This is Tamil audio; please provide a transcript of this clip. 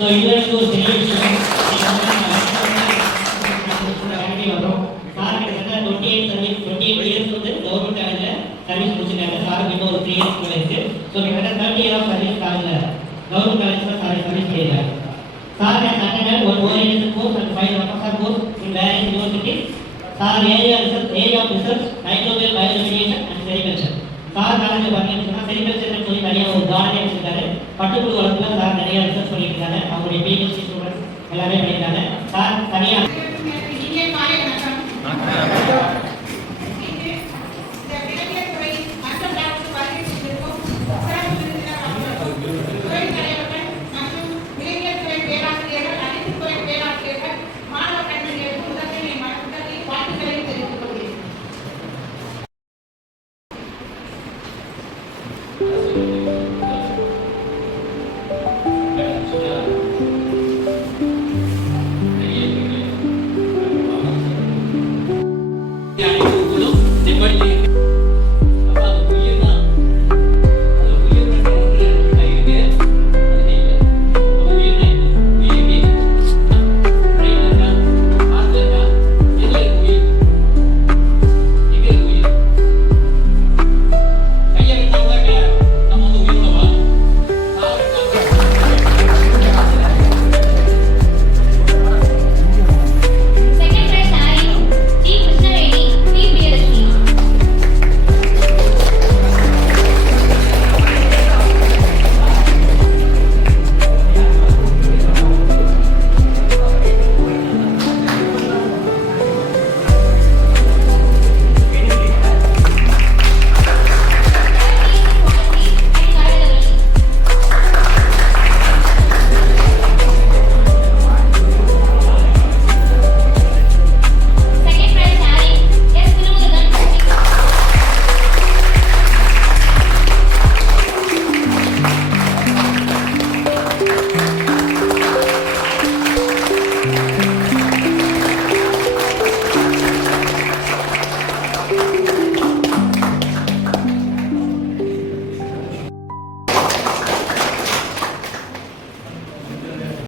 ஸோ இது வந்து ஒரு பெரிய விஷயம். வரும் சார் கிட்டத்தட்ட 28 இயர்ஸ் வந்து கவர்மெண்ட் காலேஜில் சர்வீஸ் முடிச்சிருக்காங்க. சாருக்கு இன்னும் ஒரு 3 இயர்ஸ் மேலே இருக்குது. ஸோ கிட்டத்தட்ட 30 இயர் ஆஃப் சர்வீஸ் காலேஜில் கவர்மெண்ட் காலேஜில் சார் சர்வீஸ் பண்ணியிருக்காங்க. Sir has attended one oriented course and 5 professor course in various universities. Sir area of research microbial bioremediation and sericulture. Sir காலேஜில் பார்த்தீங்கன்னா செரிகல்ச்சர்னு சொல்லி தனியாக ஒரு கார்டனே வச்சிருக்காரு. பட்டுப்புழு வளர்ப்புல சார் நிறைய ரிசர்ச் பண்ணிட்டு இருக்காங்க. அவங்களுடைய பிஹெச்டி ஸ்டூடெண்ட்ஸ் எல்லாமே பண்ணியிருக்காங்க. சார் தனியாக